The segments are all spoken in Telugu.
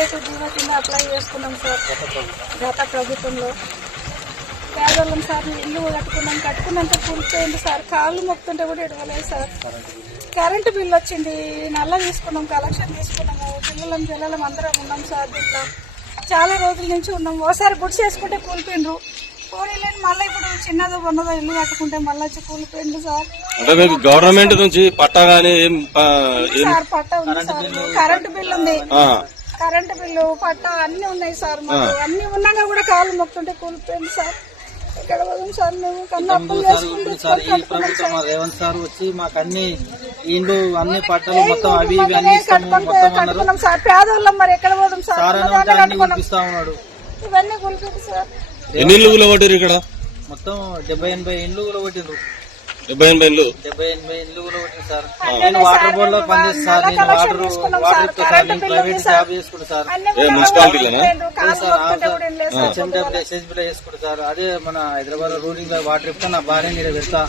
ఏటు జీవో కింద అప్లై చేసుకున్నాం సార్. గత ప్రభుత్వంలో. పేదవాళ్ళం సార్ ఇల్లు కట్టుకున్నాం కట్టుకున్నంత కూలిపోయింది సార్. కాళ్ళు మొక్కుతుంటే కూడా ఎడవలేదు సార్. కరెంటు బిల్ వచ్చింది నల్ల తీసుకున్నాం కలెక్షన్ తీసుకున్నాము పిల్లలం పిల్లలం అందరం ఉన్నాం సార్ దీంట్లో. చాలా రోజుల నుంచి ఉన్నాం. ఓసారి గుడి చేసుకుంటే కూలిపోయిండ్రు. పోనీలేని మళ్ళీ ఇప్పుడు చిన్నదో ఉన్నదో ఇల్లు కట్టుకుంటే మళ్ళీ వచ్చి కూలిపోయింది సార్. అంటే మీకు గవర్నమెంట్ నుంచి పట్టా గానీ సార్ పట్ట ఉంది సార్. కరెంటు బిల్ ఉంది. కరెంటు బిల్లు పట్ట అన్ని ఉన్నాయి సార్ మాకు. అన్ని ఉన్నాగా కూడా కాళ్ళు మొక్కుంటే కూలిపోయింది సార్. ఇక్కడ పోదాం సార్ మేము. చేసుకుంటే సార్ ఈ ప్రభుత్వం మా రేవంత్ సార్ వచ్చి మాకు అన్ని ఇండ్లు అన్ని పట్టాలు మొత్తం అవి ఇవి అన్ని ఇస్తాము కట్టుకుంటే మొత్తం అన్నారు. కట్టుకున్నాం సార్. పేదోళ్ళం మరి ఎక్కడ పోదాం సార్? అని అన్ని ఉన్నాడు. ఇవన్నీ సార్. ఎన్ని ఇల్లు కూలగొట్టారు ఇక్కడ? మొత్తం డెబ్బై ఎనభై ఇండ్లు కూడా కొట్టిండ్రు డెబ్బై ఎనభై ఇల్లు డెబ్బై ఎనభై ఇండ్లు కూడా కొట్టింది సార్. నేను వాటర్ బోర్డ్లో పనిచేస్తాను సార్ నేను వాటర్ వాటర్ ఇస్తా సార్ నేను ప్రైవేట్ జాబ్ చేసుకుంటా సార్. సార్ చేసుకుంటా అదే మన హైదరాబాద్ రూలింగ్లో వాటర్ ఇస్తా నా పెడతా.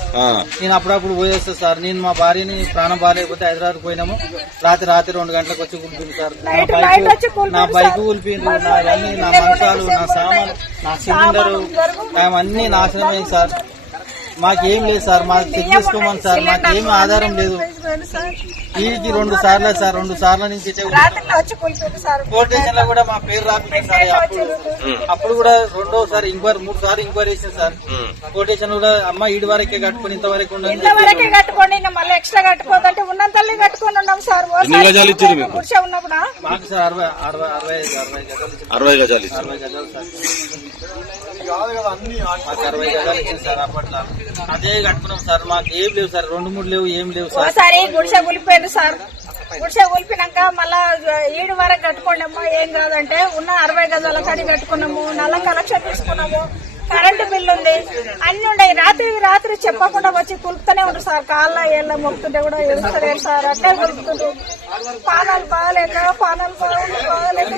నేను అప్పుడప్పుడు పోయేస్తా సార్. నేను మా భార్యని ప్రాణం బాగాలేకపోతే హైదరాబాద్ పోయినాము. రాత్రి రాత్రి రెండు గంటలకు వచ్చి కూలిపోయింది సార్. నా నైట్ బైక్ నైట్ వచ్చి కూలిపోయింది నా. కూలిపోయింది. అన్ని నా మంచాలు నా సామాన్ నా సిలిండర్ అన్ని నాశనం అయింది సార్. మాకేం లేదు సార్ మాకు చెక్ చేసుకోమని సార్ మాకేం ఆధారం లేదు. వీడికి రెండు సార్లు సార్ రెండు సార్ల నుంచి పోలీస్ స్టేషన్లో కూడా మా పేరు రాకుండా సార్ అప్పుడు. అప్పుడు కూడా రెండోసారి ఇంక్వైరీ మూడు సార్లు ఎంక్వైరీ చేసింది సార్ స్టేషన్ కూడా అమ్మ ఈడి వరకే కట్టుకుని ఇంతవరకు ఇంతవరకే కట్టుకోండి ఇంకా మళ్ళీ ఎక్స్ట్రా కట్టుకోదంటే ఉన్నంతల్లే కట్టుకొని ఉన్నాం సార్? కూర్చో ఉన్నప్పుడు? మాకు సార్ అరవై అరవై అరవై అరవై గజాలు. అరవై గజాలు ఇచ్చారు. అరవై గజాలు సార్. మాకు అరవై గజాలు ఇచ్చింది సార్ అప్పట్లో. అదే కట్టుకున్నాం సార్. మాకు ఏం లేవు సార్. రెండు మూడు లేవు ఏం లేవు సార్. ఒకసారి గుడిసె కూలిపోయింది సార్. గుడిసె కూలిపోయినాక మళ్ళా ఏడు వరకు కట్టుకోండి అమ్మా ఏం కాదంటే ఉన్న అరవై గజాల కాడి కట్టుకున్నాము. నల్ల కలెక్షన్ తీసుకున్నాము. కరెంటు బిల్లు ఉంది. అన్ని ఉన్నాయి. రాత్రి రాత్రి చెప్పకుండా వచ్చి కులుపుతూనే ఉంటారు సార్. కాళ్ళ ఏళ్ళ మొక్కుతుంటే కూడా ఎదుగుతలేరు సార్. అట్టే కులుపుతుండ్రు పానాలు బాగాలేక పానాలు బాగా బాగాలేక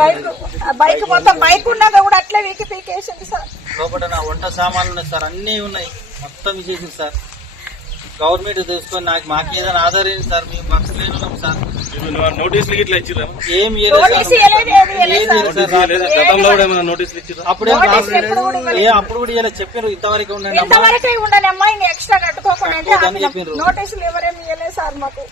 బైక్ బైక్ మొత్తం. బైక్ ఉన్నాక కూడా అట్లే వీకి పీకేసింది సార్. లోపల నా వంట సామాన్లు ఉన్నాయి సార్ అన్ని ఉన్నాయి. మొత్తం ఇచ్చేసింది సార్. గవర్నమెంట్ తెలుసుకొని నాకు మాకు ఏదైనా ఆధారం సార్ మేము ఉన్నాం సార్. నోటీసులు ఇట్లా ఇచ్చిరా ఏం అప్పుడేం అప్పుడు కూడా ఇలా చెప్పారు ఇంతవరకు. నోటీసులు ఇవ్వలేదు సార్ మాకు.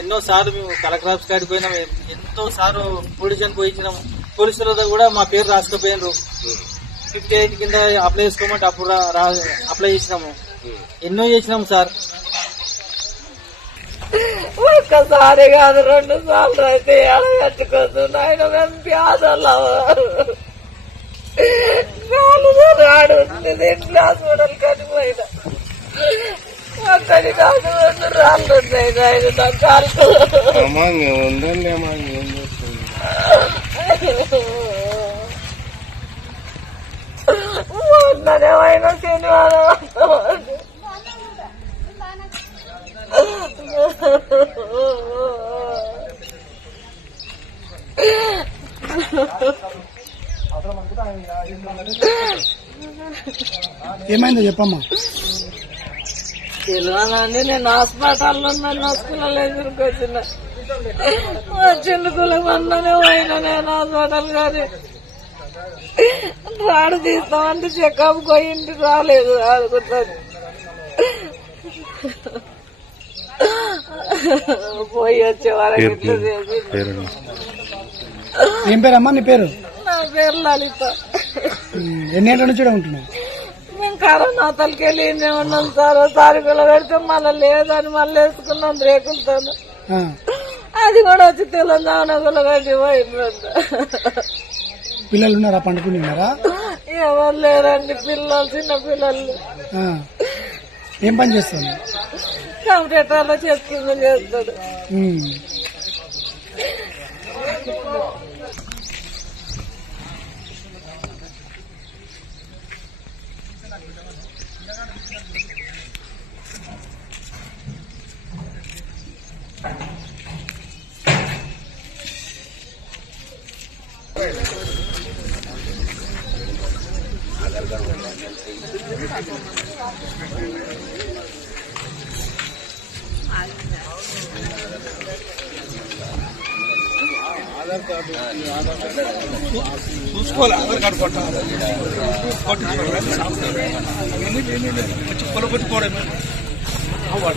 ఎన్నో సార్లు మేము కలెక్టర్ ఆఫీస్ కాడికి పోయినాం. ఎంతో సార్లు పోలీసులకు పోయించినాము. పోలీసులతో కూడా మా పేరు రాసుకుపోయినారు. ఫిఫ్టీ ఎయిట్ కింద అప్లై చేసుకోమంటే అప్పుడు అప్లై చేసినాము. ఎన్నో చేసినాము సార్. ఒక్కసారి కాదు రెండు సార్లు అయితే ఎడగట్టుకోదు నాయన మేము పేదలు రాడు ఇంట్లో హాస్పిటల్ కనిపోయిన అక్కడి నాకు రెండు రాళ్ళు ఉన్నాయి నాయన నా కాళ్ళు ఉందండి. మొన్ననేమైనా శనివారం ఏమైందో చెప్పమ్మా. తెలియనండి నేను హాస్పిటల్లో ఉన్నాను హాస్పిటల్ ఎదురుకొచ్చిన మా చిన్నకుల మొన్ననే పోయినా నేను హాస్పిటల్ గారి. రాడు తీస్తామంటే చెకప్ పోయింటి రాలేదు ఆడుకుంటాను పోయి వచ్చే వరకు ఇట్లా చేసి ఏం పేరమ్మా నీ పేరు? నా పేరు లలిత. ఉమ్, ఎన్నేళ్ళ నుంచి ఉంటున్నావు? మేము కరోనా తలకెళ్ళి ఉన్నాం సార్? తారీఖులో పెడితే మళ్ళీ లేదని మళ్ళీ వేసుకున్నాం రేకులతో అది కూడా వచ్చి తెలంగాణ గులగడ్డి పోయిందంట పిల్లలు ఉన్నారా? పండుకుని ఉన్నారా? ఎవరు లేరండి పిల్లలు చిన్న పిల్లలు. ఏం పని చేస్తాను కంప్యూటర్లో చేస్తుంది చేస్తాడు. చూసుకోవాలి ఆధార్ కార్డు కొట్టాలి కొట్టుకోవడం పొలగొట్టుకోవడమే వాడు